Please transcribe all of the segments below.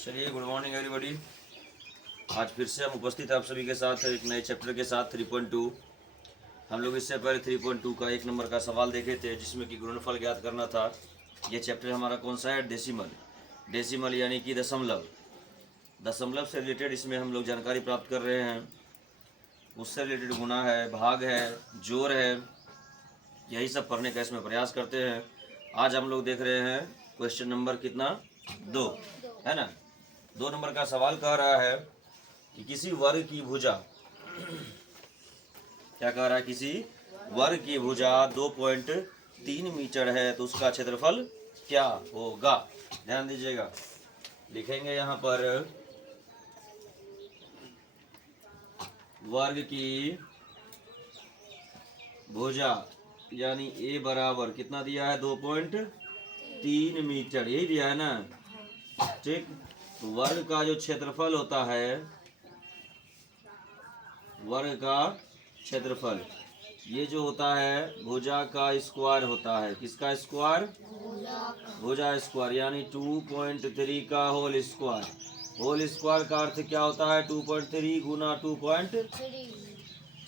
चलिए, good morning everybody. आज फिर से हम उपस्थित हैं आप सभी के साथ एक नए चैप्टर के साथ 3.2। हम लोग इससे पहले 3.2 का 1 नंबर का सवाल देखे थे जिसमें कि गुणनफल ज्ञात करना था। ये चैप्टर हमारा कौन सा है? डेसिमल। डेसिमल यानी कि दशमलव। दशमलव से रिलेटेड इसमें हम लोग जानकारी प्राप्त कर रहे हैं। उससे रिलेटेड गुणा है, भाग है, जोड़ है, यही सब पढ़ने का इसमें प्रयास करते हैं। आज हम लोग देख रहे हैं क्वेश्चन नंबर कितना? 2 है ना। 2 नंबर का सवाल कह रहा है कि किसी वर्ग की भुजा क्या कह रहा है? किसी वर्ग की भुजा 2.3 मीटर है तो उसका क्षेत्रफल क्या होगा? ध्यान दीजिएगा, लिखेंगे यहाँ पर वर्ग की भुजा यानी ए बराबर कितना दिया है? 2.3 मीटर, यही दिया है ना। ठीक, तो वर्ग का जो क्षेत्रफल होता है, वर्ग का क्षेत्रफल ये जो होता है भुजा का स्क्वायर होता है। किसका स्क्वायर? भुजा स्क्वायर यानी 2.3 का होल स्क्वायर। होल स्क्वायर का अर्थ क्या होता है? 2.3 गुना 2.3।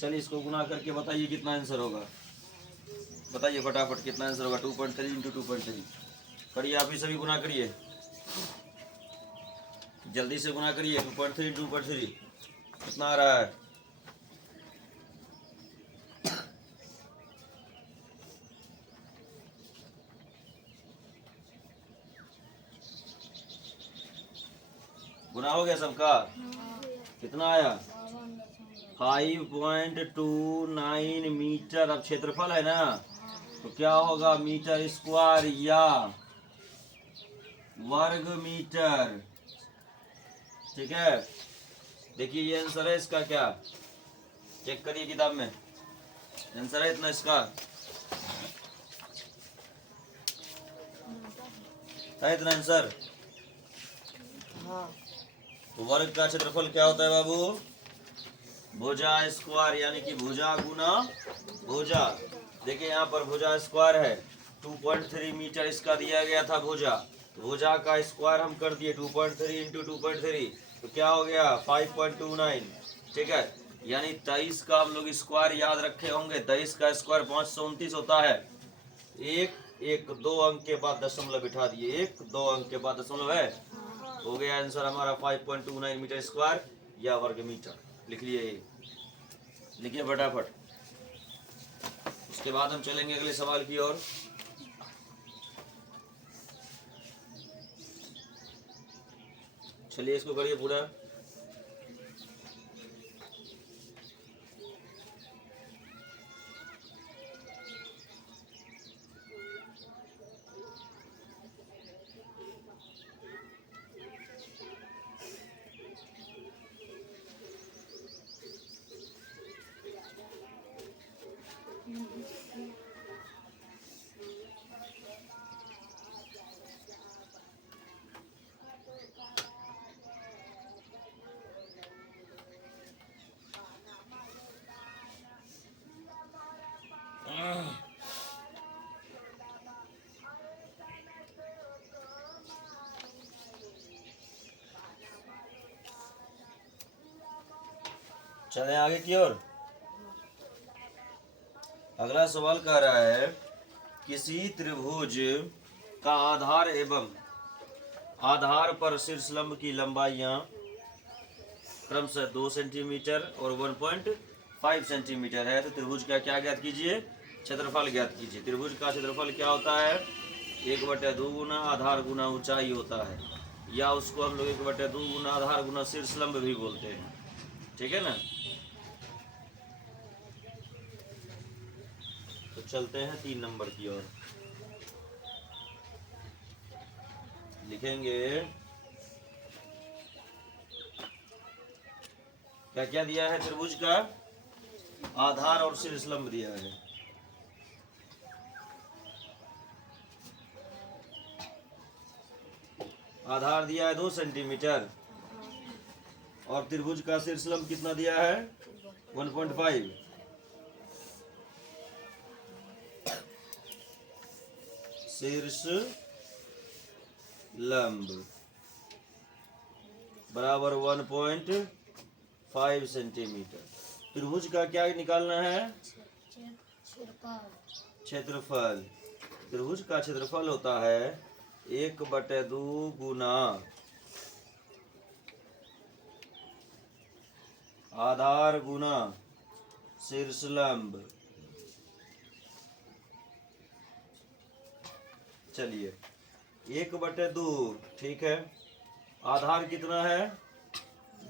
चलिए इसको गुना करके बताइए कितना आंसर होगा। बताइए फटाफट कितना आंसर होगा? 2.3 इंटू 2.3 करिए, आप ही सभी गुना करिए, जल्दी से गुना करिए। 2.3 2.3 कितना आ रहा है? गुना हो गया सबका? कितना आया? 5.29 मीटर। अब क्षेत्रफल है ना, तो क्या होगा? मीटर स्क्वायर या वर्ग मीटर। ठीक है, देखिए ये आंसर है इसका। क्या चेक करिए किताब में, आंसर है इतना इसका, है इतना आंसर। तो वर्ग का क्षेत्रफल क्या होता है बाबू? भुजा स्क्वायर यानी कि भुजा गुना भुजा। देखिए यहाँ पर भुजा स्क्वायर है, 2.3 मीटर इसका दिया गया था भुजा। तो भुजा का स्क्वायर हम कर दिए 2.3 इंटू 2.3, तो क्या हो गया? 5.29। ठीक है, यानी 23 का हम लोग स्क्वायर याद रखे होंगे। 23 का स्क्वायर 529 होता है। एक एक 2 अंक के बाद दशमलव बिठा दिए, 1 2 अंक के बाद दशमलव है। हो गया आंसर हमारा 5.29 मीटर स्क्वायर या वर्ग मीटर। लिख लिए, लिखिए फटाफट। उसके बाद हम चलेंगे अगले सवाल की ओर। चलिए इसको करिए पूरा। चलें आगे की ओर। अगला सवाल कह रहा है किसी त्रिभुज का आधार एवं आधार पर शीर्षलंब की लंबाइयां क्रमशः 2 सेंटीमीटर और 1.5 सेंटीमीटर है, तो त्रिभुज का क्या ज्ञात कीजिए? क्षेत्रफल ज्ञात कीजिए। त्रिभुज का क्षेत्रफल क्या होता है? 1/2 गुना आधार गुना ऊंचाई होता है, या उसको हम लोग 1/2 गुना आधार गुना शीर्षलंब भी बोलते हैं। ठीक है ना। तो चलते हैं 3 नंबर की ओर। लिखेंगे क्या क्या दिया है? त्रिभुज का आधार और शीर्षलंब दिया है। आधार दिया है 2 सेंटीमीटर और त्रिभुज का शीर्षलंब कितना दिया है? 1.5। शीर्ष लंब बराबर 1.5 सेंटीमीटर। त्रिभुज का क्या निकालना है? क्षेत्रफल। त्रिभुज का क्षेत्रफल होता है 1/2 गुना आधार गुना शीर्षलंब। चलिए 1/2, ठीक है। आधार कितना है?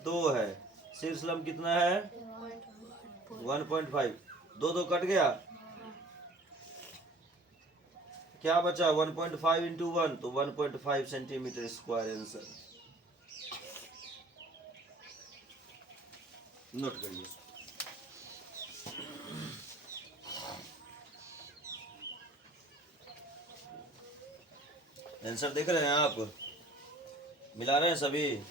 2 है। शीर्षलंब कितना है? 1.5। 2 कट गया, क्या बचा? 1.5 इंटू 1 तो 1.5 सेंटीमीटर स्क्वायर आंसर। नोट करिए। आंसर देख रहे हैं आप? मिला रहे हैं सभी?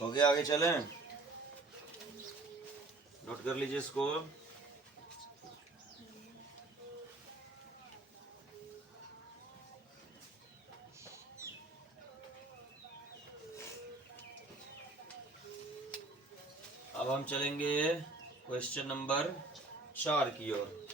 हो गया, आगे चलें? नोट कर लीजिए इसको। अब हम चलेंगे क्वेश्चन नंबर 4 की ओर।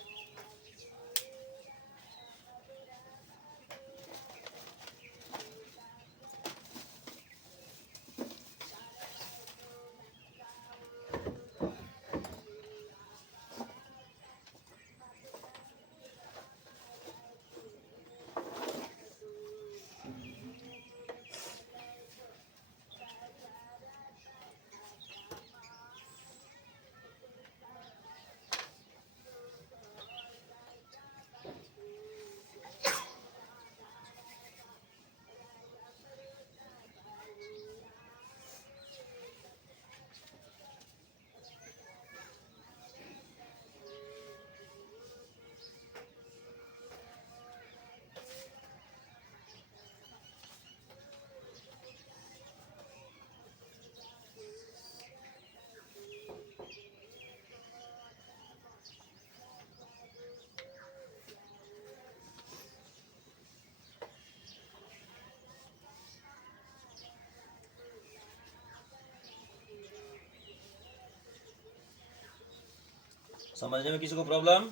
समझने में किसी को प्रॉब्लम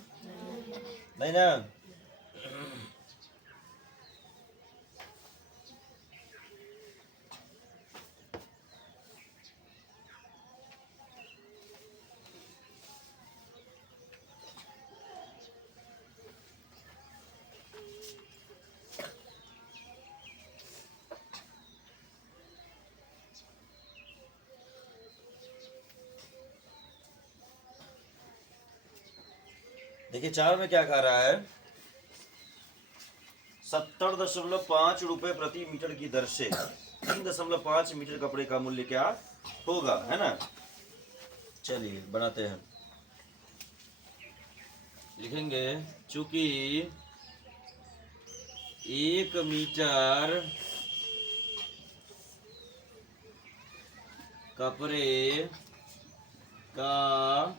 नहीं ना? देखिए 4 में क्या कह रहा है? 70.5 रुपए प्रति मीटर की दर से 3.5 मीटर कपड़े का मूल्य क्या होगा, है ना? चलिए बनाते हैं। लिखेंगे चूंकि 1 मीटर कपड़े का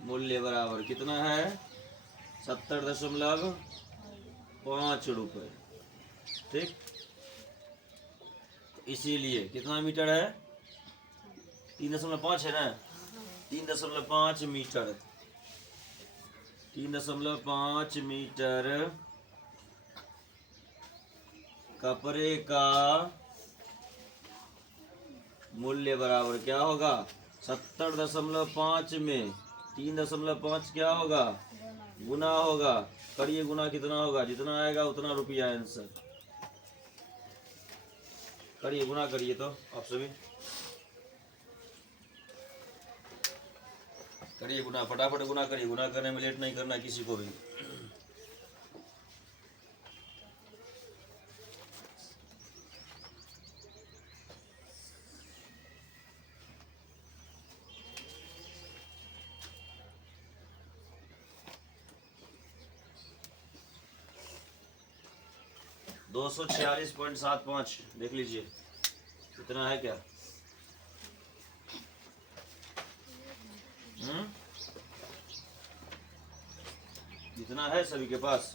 मूल्य बराबर कितना है? 70.5 रुपए, ठीक। इसीलिए कितना मीटर है? 3.5 है ना? 3.5 मीटर, 3.5 मीटर कपड़े का मूल्य बराबर क्या होगा? 70.5 में 3.5 क्या होगा? गुना होगा। करिए गुना कितना होगा? जितना आएगा उतना रुपया आंसर। करिए गुना, करिए तो आप सभी करिए गुना, फटाफट गुना करिए। गुना करने में लेट नहीं करना किसी को भी। $246.75 देख लीजिए। इतना है क्या? इतना है सभी के पास?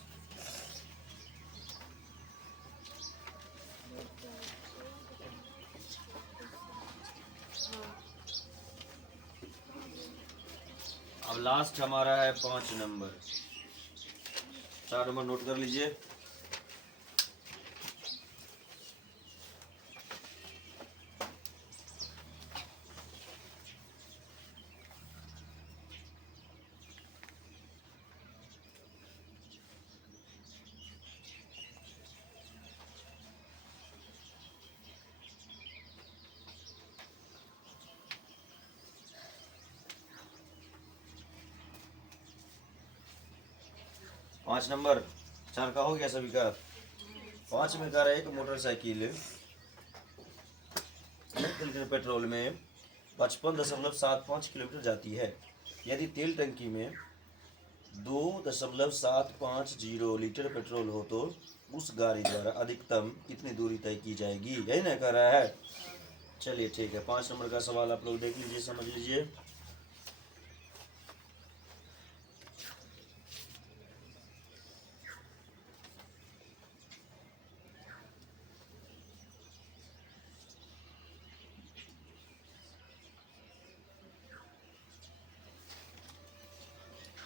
अब लास्ट हमारा है 5 नंबर। 4 नंबर नोट कर लीजिए। पाँच नंबर 4 का हो गया सभी का। 5 में कह रहा है एक मोटरसाइकिल 1 लीटर पेट्रोल में 55.75 किलोमीटर जाती है। यदि तेल टंकी में 2.750 लीटर पेट्रोल हो तो उस गाड़ी द्वारा अधिकतम कितनी दूरी तय की जाएगी, यही ना कह रहा है। चलिए ठीक है, 5 नंबर का सवाल आप लोग देख लीजिए, समझ लीजिए।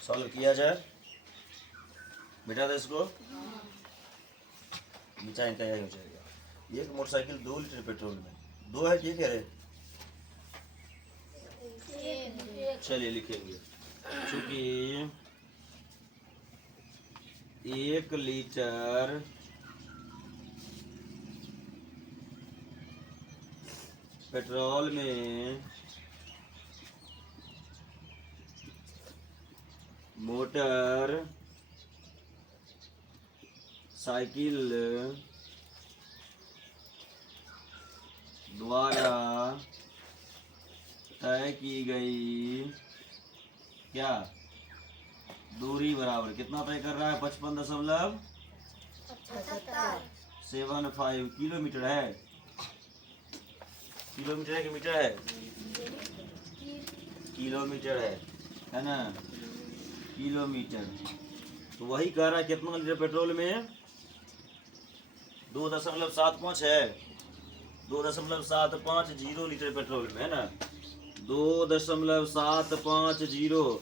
सॉल्व किया जाए, मिटा दे इसको, मिटाएं तैयार हो जाएगा। एक मोटरसाइकिल 2 लीटर पेट्रोल में 2 है कि कह रहे? चलिए लिखेंगे, चूंकि 1 लीटर पेट्रोल में मोटर साइकिल द्वारा तय की गई क्या दूरी बराबर कितना तय कर रहा है? 55.75 किलोमीटर है। किलोमीटर है कि मीटर है? किलोमीटर है ना, किलोमीटर। तो वही कह रहा है कितना लीटर पेट्रोल में? 2.75 है, 2.750 लीटर पेट्रोल में, है ना। 2.750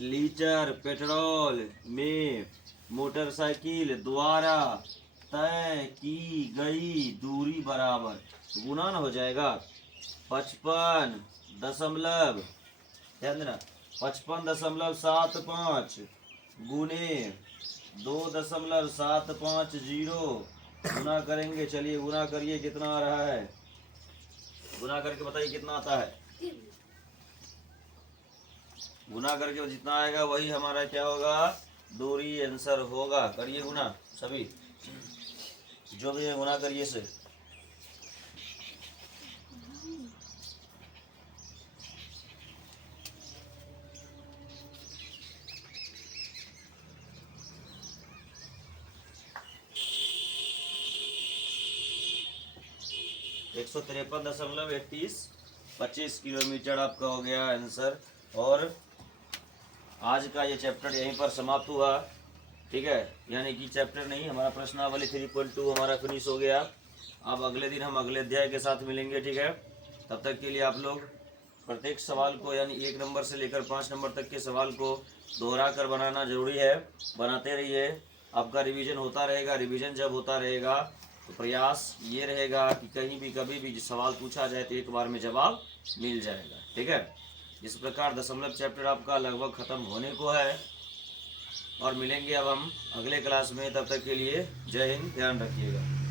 लीटर पेट्रोल में मोटरसाइकिल द्वारा तय की गई दूरी बराबर, गुना न हो जाएगा 55.75 गुने 2.750 गुना करेंगे। चलिए गुना करिए, कितना आ रहा है? गुना करके बताइए कितना आता है। गुना करके जितना आएगा वही हमारा क्या होगा, दूरी आंसर होगा। करिए गुना सभी, जो भी है गुना करिए से। एक 153.31 किलोमीटर आपका हो गया आंसर। और आज का ये चैप्टर यहीं पर समाप्त हुआ, ठीक है। यानी कि चैप्टर नहीं, हमारा प्रश्नावली 3.2 हमारा फिनिश हो गया। अब अगले दिन हम अगले अध्याय के साथ मिलेंगे, ठीक है। तब तक के लिए आप लोग प्रत्येक सवाल को, यानी 1 नंबर से लेकर 5 नंबर तक के सवाल को दोहरा कर बनाना जरूरी है। बनाते रहिए, आपका रिवीजन होता रहेगा। रिवीजन जब होता रहेगा तो प्रयास ये रहेगा कि कहीं भी कभी भी सवाल पूछा जाए तो एक बार में जवाब मिल जाएगा, ठीक है। इस प्रकार दशमलव चैप्टर आपका लगभग ख़त्म होने को है और मिलेंगे अब हम अगले क्लास में। तब तक के लिए जय हिंद, ध्यान रखिएगा।